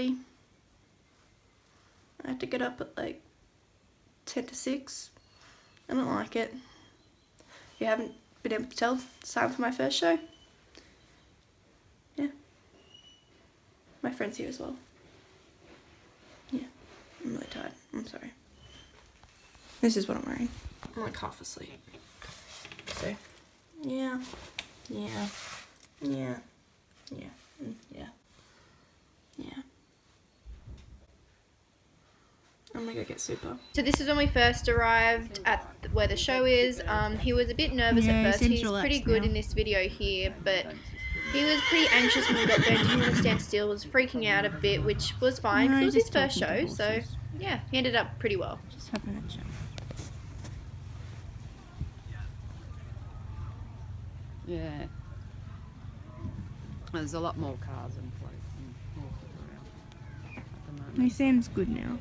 early. I had to get up at like 10 to 6. I don't like it. You haven't been able to tell, it's time for my first show. Yeah. My friend's here as well. Yeah, I'm really tired. I'm sorry. This is what I'm wearing. I'm like half asleep. So, yeah. Yeah. Yeah. Yeah. Yeah. Yeah. I'm gonna go get Super. So this is when we first arrived at where the show is. He was a bit nervous at first. He's pretty good in this video here, but he was pretty anxious when we got there. Didn't want to stand still. Was freaking out a bit, which was fine because it was his first show. So yeah, he ended up pretty well. Just having a chat. Yeah. There's a lot more cars in place and horses around at the moment. He seems good now.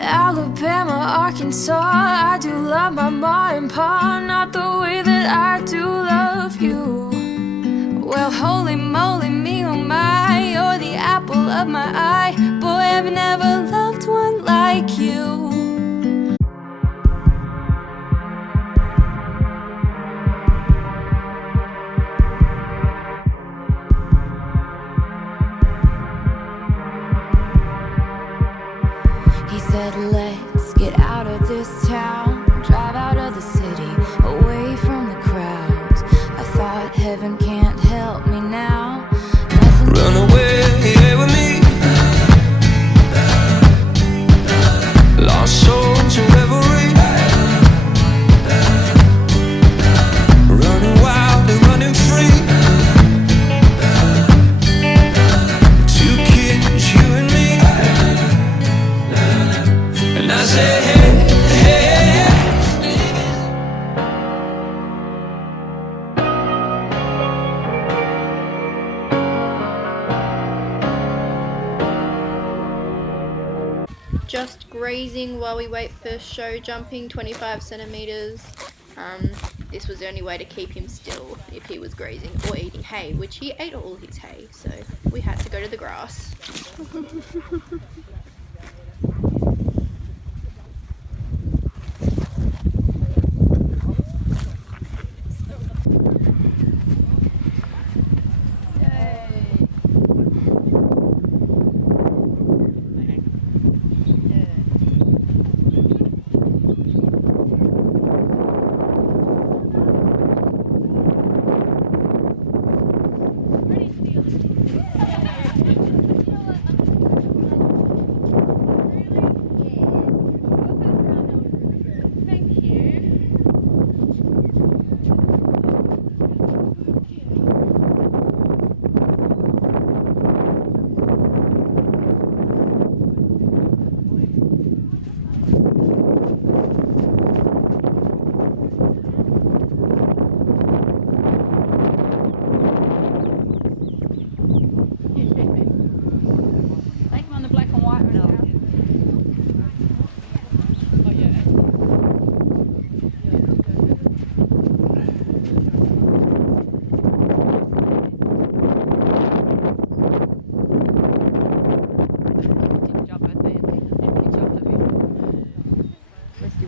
Alabama, Arkansas, I do love my ma and pa, not the way that I do love you. Well, holy moly, me oh my, you're the apple of my eye. Boy, I've never loved one like you. He said, let's get out of this town, drive out of the city, away from the crowds. I thought heaven can't help me now. Run away with me, lost soul to reverie, running wild and running free. Two kids, you and me. And I say, hey, hey, Just grazing while we wait for show jumping, 25 centimeters. This was the only way to keep him still if he was grazing or eating hay, which he ate all his hay, so we had to go to the grass.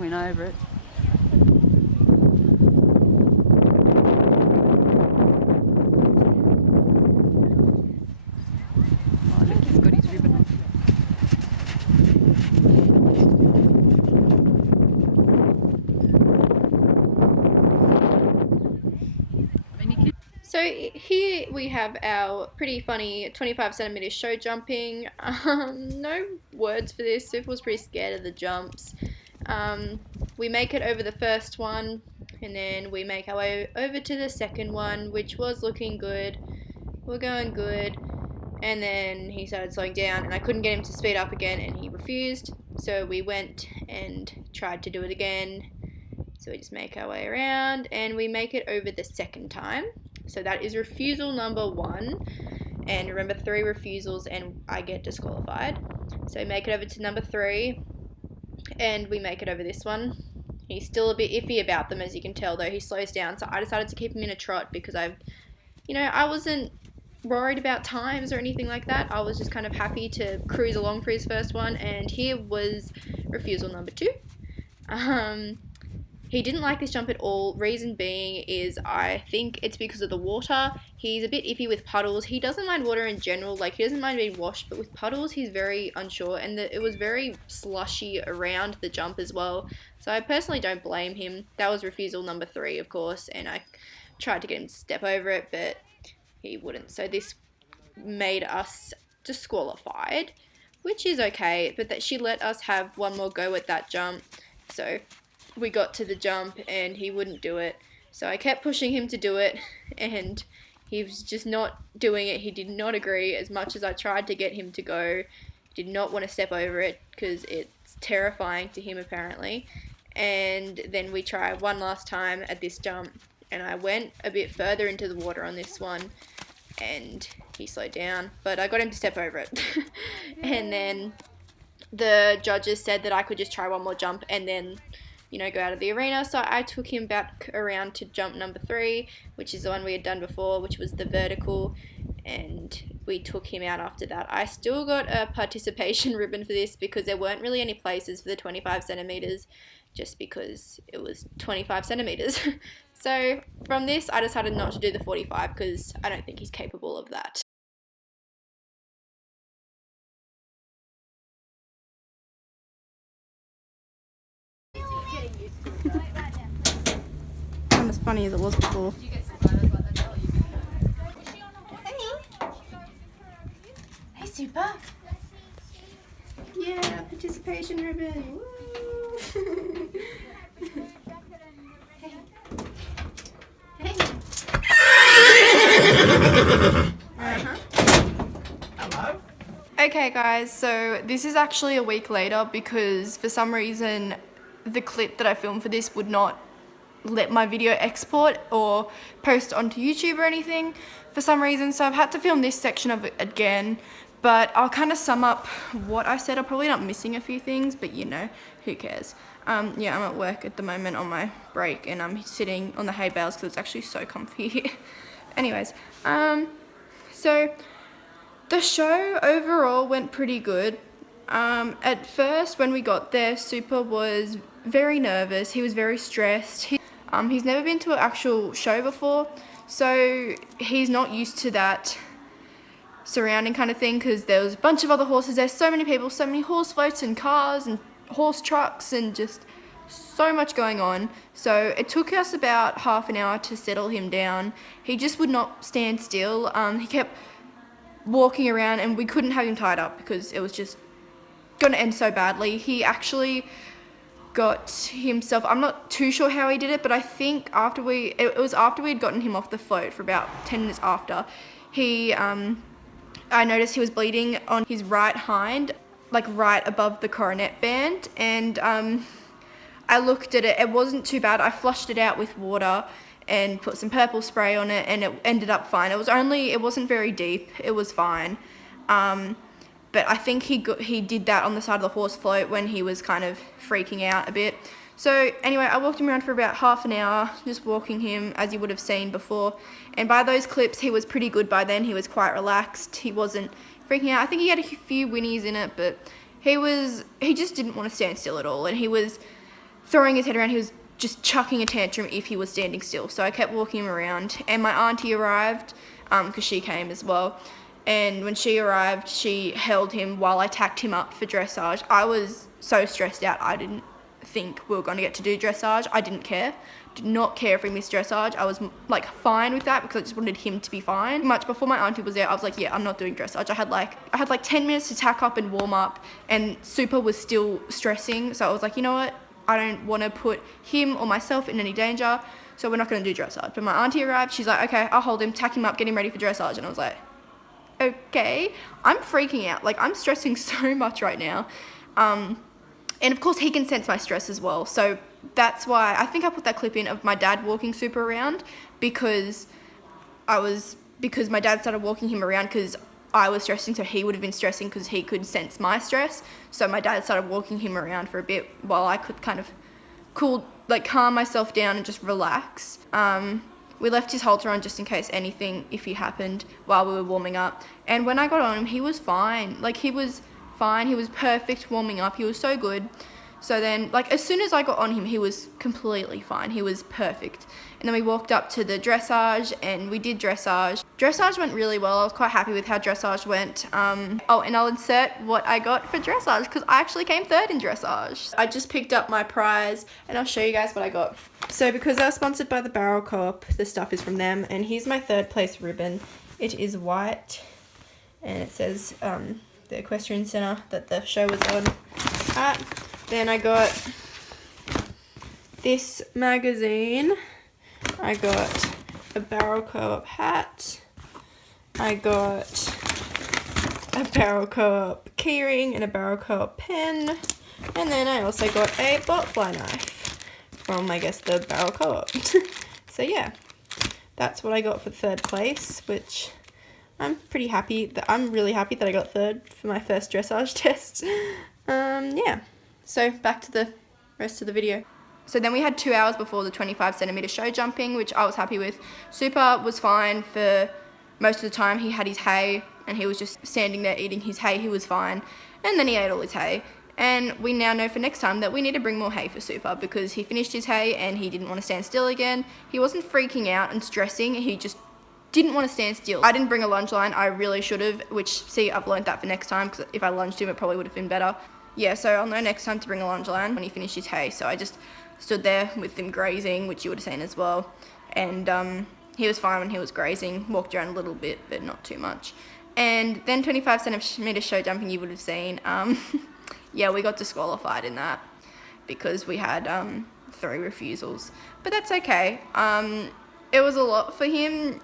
coming over it. Oh, look, he's got his ribbon. So here we have our pretty funny 25 centimeter show jumping. No words for this. Super was pretty scared of the jumps. We make it over the first one, and then we make our way over to the second one, which was looking good. We're going good, and then he started slowing down, and I couldn't get him to speed up again, and he refused. So we went and tried to do it again. So we just make our way around, and we make it over the second time. So that is refusal number 1, and remember 3 refusals and I get disqualified. So make it over to number 3, and we make it over this one. He's still a bit iffy about them, as you can tell, though. He slows down, so I decided to keep him in a trot because I wasn't worried about times or anything like that. I was just kind of happy to cruise along for his first one, and here was refusal number 2. He didn't like this jump at all. Reason being is I think it's because of the water. He's a bit iffy with puddles. He doesn't mind water in general. Like, he doesn't mind being washed, but with puddles he's very unsure, and it was very slushy around the jump as well. So I personally don't blame him. That was refusal number 3, of course, and I tried to get him to step over it, but he wouldn't. So this made us disqualified, which is okay, but that she let us have one more go at that jump. So we got to the jump and he wouldn't do it. So I kept pushing him to do it, and he was just not doing it. He did not agree. As much as I tried to get him to go, he did not want to step over it because it's terrifying to him apparently. And then we tried one last time at this jump, and I went a bit further into the water on this one, and he slowed down, but I got him to step over it. And then the judges said that I could just try one more jump and then, go out of the arena. So I took him back around to jump number 3, which is the one we had done before, which was the vertical, and we took him out after that. I still got a participation ribbon for this because there weren't really any places for the 25 centimeters, just because it was 25 centimeters. So from this, I decided not to do the 45 because I don't think he's capable of that. Not as funny as it was before. Hey, Super. Yeah, participation ribbon. Woo. Hey. Hello. Okay, guys. So this is actually a week later because for some reason the clip that I filmed for this would not let my video export or post onto YouTube or anything for some reason, so I've had to film this section of it again, but I'll kind of sum up what I said. I'll probably not missing a few things, but who cares. Yeah, I'm at work at the moment on my break, and I'm sitting on the hay bales because it's actually so comfy here. Anyways, so the show overall went pretty good. At first when we got there, Super was very nervous. He was very stressed. He's never been to an actual show before, so he's not used to that surrounding kind of thing because there was a bunch of other horses. There's so many people, so many horse floats and cars and horse trucks and just so much going on. So it took us about half an hour to settle him down. He just would not stand still. He kept walking around and we couldn't have him tied up because it was just going to end so badly. He actually got himself, I'm not too sure how he did it, but I think it was after we had gotten him off the float for about 10 minutes after, I noticed he was bleeding on his right hind, like right above the coronet band, and I looked at it. It wasn't too bad. I flushed it out with water and put some purple spray on it, and it ended up fine. It wasn't very deep. It was fine. But I think he did that on the side of the horse float when he was kind of freaking out a bit. So anyway, I walked him around for about half an hour, just walking him as you would have seen before. And by those clips, he was pretty good by then. He was quite relaxed. He wasn't freaking out. I think he had a few whinnies in it, but he just didn't want to stand still at all. And he was throwing his head around. He was just chucking a tantrum if he was standing still. So I kept walking him around, and my auntie arrived because she came as well. And when she arrived, she held him while I tacked him up for dressage. I was so stressed out. I didn't think we were going to get to do dressage. I didn't care. Did not care if we missed dressage. I was like fine with that because I just wanted him to be fine. Much before my auntie was there, I was like, yeah, I'm not doing dressage. I had like 10 minutes to tack up and warm up, and Super was still stressing. So I was like, you know what? I don't want to put him or myself in any danger, so we're not going to do dressage. But my auntie arrived. She's like, okay, I'll hold him, tack him up, get him ready for dressage. And I was like, okay. I'm freaking out. Like, I'm stressing so much right now. And of course he can sense my stress as well. So that's why I think I put that clip in of my dad walking Super around, because my dad started walking him around because I was stressing, so he would have been stressing because he could sense my stress. So my dad started walking him around for a bit while I could kind of calm myself down and just relax. We left his halter on just in case anything iffy happened while we were warming up. And when I got on him, he was fine. Like, he was fine. He was perfect warming up. He was so good. So then, like, as soon as I got on him, he was completely fine. He was perfect. And then we walked up to the dressage, and we did dressage. Dressage went really well. I was quite happy with how dressage went. And I'll insert what I got for dressage, because I actually came third in dressage. I just picked up my prize, and I'll show you guys what I got. So because I was sponsored by the Barrel Co-op, the stuff is from them. And here's my third place ribbon. It is white, and it says the Equestrian Centre that the show was on at. Then I got this magazine. I got a Barrel Co-op hat. I got a Barrel Co-op keyring and a Barrel Co-op pen. And then I also got a botfly knife from, I guess, the Barrel Co-op. So yeah, that's what I got for third place, which I'm pretty happy that I'm really happy that I got third for my first dressage test. Yeah. So back to the rest of the video. So then we had 2 hours before the 25 centimeter show jumping, which I was happy with. Super was fine for most of the time. He had his hay and he was just standing there eating his hay. He was fine. And then he ate all his hay. And we now know for next time that we need to bring more hay for Super, because he finished his hay and he didn't want to stand still again. He wasn't freaking out and stressing. He just didn't want to stand still. I didn't bring a lunge line. I really should have, which, see, I've learned that for next time, because if I lunged him, it probably would have been better. Yeah, so I'll know next time to bring a lunge line when he finished his hay. So I just stood there with him grazing, which you would have seen as well. And he was fine when he was grazing, walked around a little bit, but not too much. And then 25 centimeter show jumping, you would have seen. Yeah, we got disqualified in that because we had 3 refusals. But that's okay. It was a lot for him.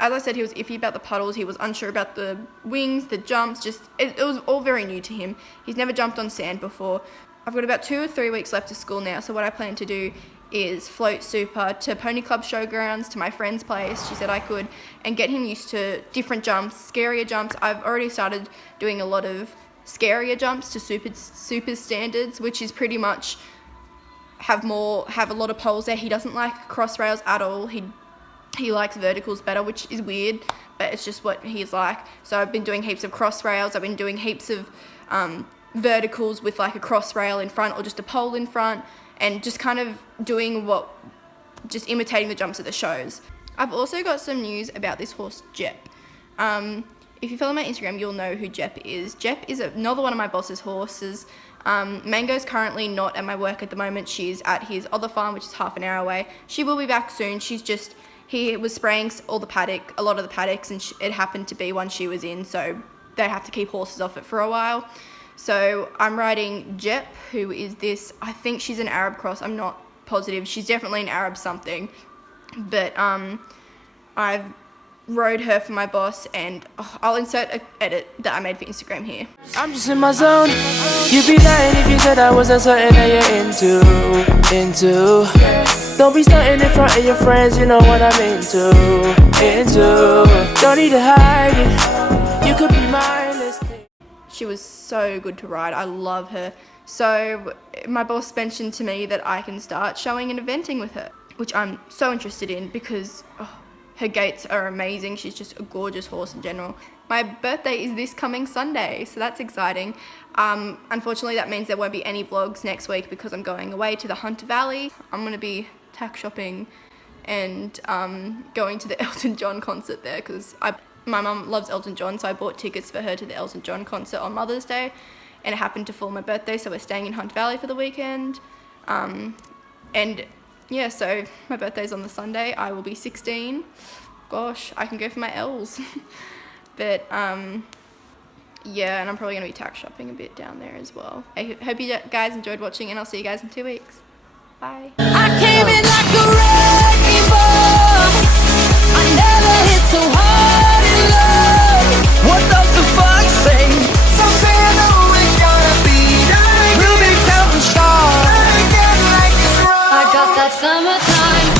As I said, he was iffy about the puddles. He was unsure about the wings, the jumps. It was all very new to him. He's never jumped on sand before. I've got about 2 or 3 weeks left of school now, so what I plan to do is float Super to Pony Club Showgrounds, to my friend's place. She said I could, and get him used to different jumps, scarier jumps. I've already started doing a lot of scarier jumps to Super standards, which is pretty much have a lot of poles there. He doesn't like cross rails at all. He likes verticals better, which is weird, but it's just what he's like. So I've been doing heaps of cross rails. I've been doing heaps of verticals with like a cross rail in front or just a pole in front, and just kind of just imitating the jumps at the shows. I've also got some news about this horse, Jep. If you follow my Instagram, you'll know who Jep is. Jep is another one of my boss's horses. Mango's currently not at my work at the moment. She's at his other farm, which is half an hour away. She will be back soon. He was spraying a lot of the paddocks, and it happened to be one she was in, so they have to keep horses off it for a while. So I'm riding Jep, who is this, I think she's an Arab cross, I'm not positive. She's definitely an Arab something. But I've rode her for my boss, and I'll insert an edit that I made for Instagram here. I'm just in my zone. You'd be lying if you said I wasn't something that you're into. Don't be stunting in front of your friends, you know what I'm into. Don't need to hide it. You could be mindless. She was so good to ride. I love her. So my boss mentioned to me that I can start showing and eventing with her, which I'm so interested in because her gaits are amazing. She's just a gorgeous horse in general. my birthday is this coming Sunday, so that's exciting. Unfortunately, that means there won't be any vlogs next week because I'm going away to the Hunter Valley. I'm going to be tack shopping and going to the Elton John concert there because my mum loves Elton John, so I bought tickets for her to the Elton John concert on Mother's Day, and it happened to fall my birthday, so we're staying in Hunter Valley for the weekend. And yeah, so my birthday's on the Sunday. I will be 16. Gosh, I can go for my L's. But yeah, and I'm probably going to be tack shopping a bit down there as well. I hope you guys enjoyed watching, and I'll see you guys in 2 weeks. Bye. I came in like a wrecking ball. I never hit so hard in love. What does the fuck say? Something I know we gotta be done. We'll be counting stars. Again like it's wrong. I got that summertime.